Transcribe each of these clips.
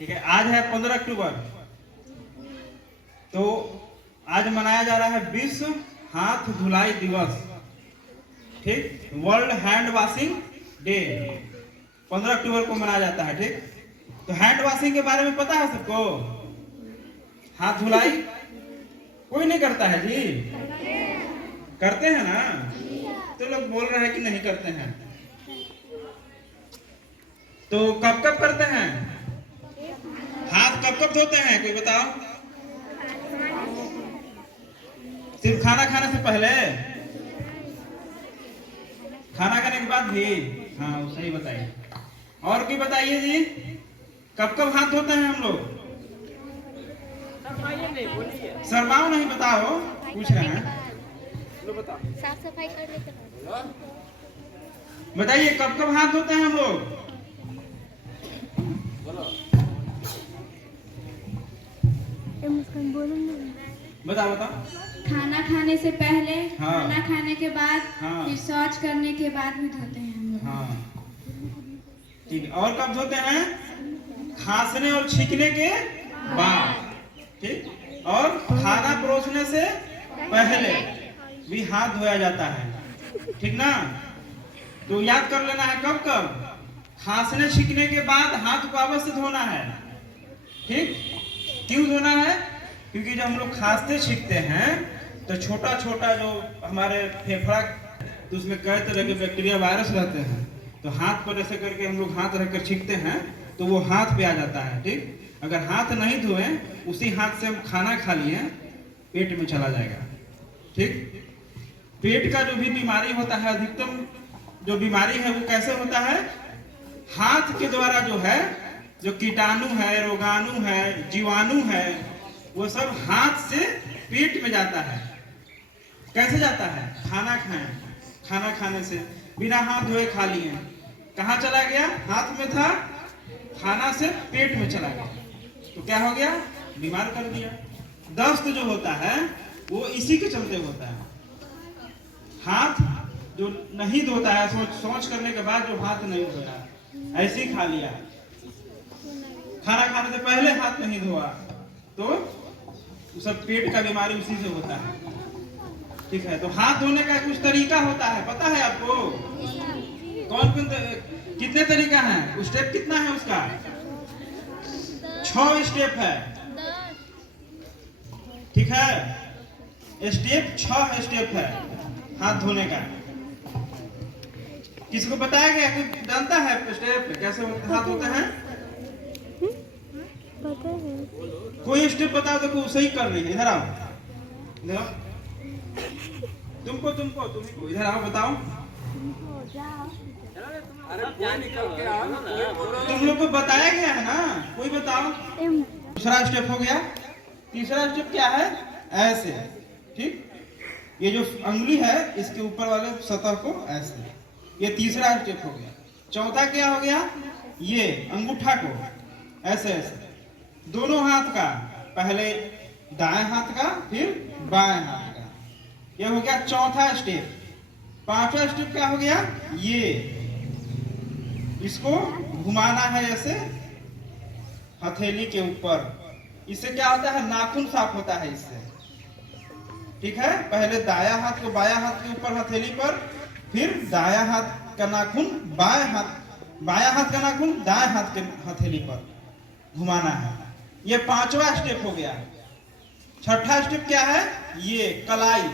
ठीक है, आज है 15 अक्टूबर। तो आज मनाया जा रहा है विश्व हाथ धुलाई दिवस। ठीक, वर्ल्ड हैंड वॉशिंग डे 15 अक्टूबर को मनाया जाता है। ठीक, तो हैंड वॉशिंग के बारे में पता है सबको? हाथ धुलाई कोई नहीं करता है जी? करते हैं ना? तो लोग बोल रहे हैं कि नहीं करते हैं। तो कब कब करते हैं? हाथ कब कब धोते हैं, कोई बताओ? सिर्फ खाना खाने से पहले? खाना खाने के बाद भी? हाँ, सही बताइए। और कोई बताइए जी, कब कब हाथ धोते हैं हम लोग? शर्माओ नहीं, बताओ, पूछ रहे हैं। साफ सफाई करने के बाद बताइए कब कब हाथ धोते हैं हम लोग? बताओ बताओ। खाना खाने से पहले, हाँ। खाना खाने के बाद, हाँ। फिर शौच करने के बाद भी धोते हैं हम लोग। हाँ, ठीक है। और कब धोते हैं? खांसने और छींकने के बाद। ठीक, और खाना परोसने से पहले भी हाथ धोया जाता है। ठीक ना? तो याद कर लेना है कब कब। खांसने छींकने के बाद हाथ को अवश्य धोना है। ठीक, क्यों धोना है? क्योंकि जब हम लोग खांसते छींकते हैं तो छोटा छोटा जो हमारे फेफड़ा, तो उसमें कई तरह के बैक्टीरिया वायरस रहते हैं। तो हाथ पर ऐसे करके हम लोग हाथ रखकर छींकते हैं तो वो हाथ पे आ जाता है। ठीक, अगर हाथ नहीं धोए, उसी हाथ से हम खाना खा लिए, पेट में चला जाएगा। ठीक, पेट का जो भी बीमारी होता है, अधिकतम जो बीमारी है वो कैसे होता है? हाथ के द्वारा जो है, जो कीटाणु है, रोगाणु है, जीवाणु है, वो सब हाथ से पेट में जाता है। कैसे जाता है? खाना खाएं, खाना खाने से बिना हाथ धोए खा लिए, कहाँ चला गया? हाथ में था, खाना से पेट में चला गया, तो क्या हो गया? बीमार कर दिया। दस्त जो होता है वो इसी के चलते होता है। हाथ जो नहीं धोता है, सोच करने के बाद जो हाथ नहीं धोया, ऐसे ही खा लिया, खाना खाने से पहले हाथ नहीं धोआ, तो सब पेट का बीमारी उसी से होता है। ठीक है, तो हाथ धोने का कुछ तरीका होता है, पता है आपको? कौन कौन कितने तरीका है? स्टेप कितना है उसका? 6 स्टेप है। ठीक है, स्टेप 6 स्टेप है हाथ धोने का। किसी को बताया गया? कोई जानता है स्टेप कैसे हाथ धोते हैं? पता है। कोई स्टेप बताओ तो कोई सही कर रही है। इधर आओ, इधर आओ। तुमको तुम्ही को इधर आओ, बताओ। तुम लोग को बताया गया है ना? कोई बताओ। दूसरा स्टेप हो गया। तीसरा स्टेप क्या है? ऐसे। ठीक, ये जो अंगुली है इसके ऊपर वाले सतह को ऐसे, ये तीसरा स्टेप हो गया। चौथा क्या हो गया? ये अंगूठा को ऐसे ऐसे, दोनों हाथ का, पहले दाएं हाथ का, फिर बाएं हाथ का। ये हो गया चौथा स्टेप। पांचवा स्टेप क्या हो गया? ये इसको घुमाना है ऐसे हथेली के ऊपर। इससे क्या होता है? नाखून साफ होता है इससे। ठीक है, पहले दायां हाथ को बायां हाथ के ऊपर हथेली पर, फिर दायां हाथ का नाखून बायां हाथ का नाखून दाएं हाथ के हथेली पर घुमाना है। ये पांचवा स्टेप हो गया। छठा स्टेप क्या है? ये कलाई,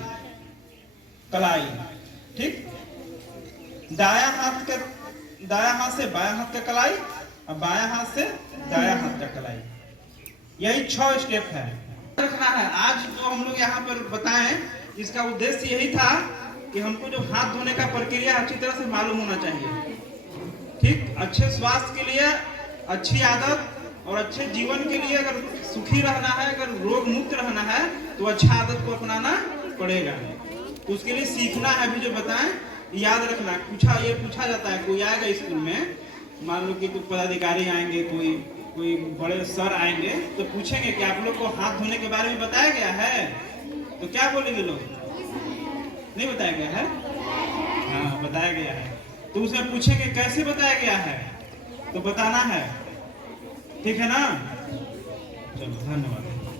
कलाई। ठीक, दायां हाथ से बायां हाथ का कलाई, और बायां हाथ से दायां हाथ का कलाई। यही 6 स्टेप है। रखना है। आज जो हम लोग यहाँ पर बताएं, इसका उद्देश्य यही था कि हमको जो हाथ धोने का प्रक्रिया अच्छी तरह से मालूम होना चाहिए। ठीक, अच्छे स्वास्थ्य के लिए, अच्छी आदत और अच्छे जीवन के लिए, अगर सुखी रहना है, अगर रोग मुक्त रहना है, तो अच्छा आदत को अपनाना पड़ेगा। तो उसके लिए सीखना है। अभी जो बताएं याद रखना। ये पूछा जाता है, कोई आएगा स्कूल में, मान लो कि कोई पदाधिकारी आएंगे, कोई बड़े सर आएंगे, तो पूछेंगे कि आप लोग को हाथ धोने के बारे में बताया गया है? तो क्या बोलेंगे लोग? नहीं बताया गया है? हाँ, बताया गया है। तो उसमें पूछेंगे कैसे बताया गया है, तो बताना है ठीक है ना? चलो धन्यवाद।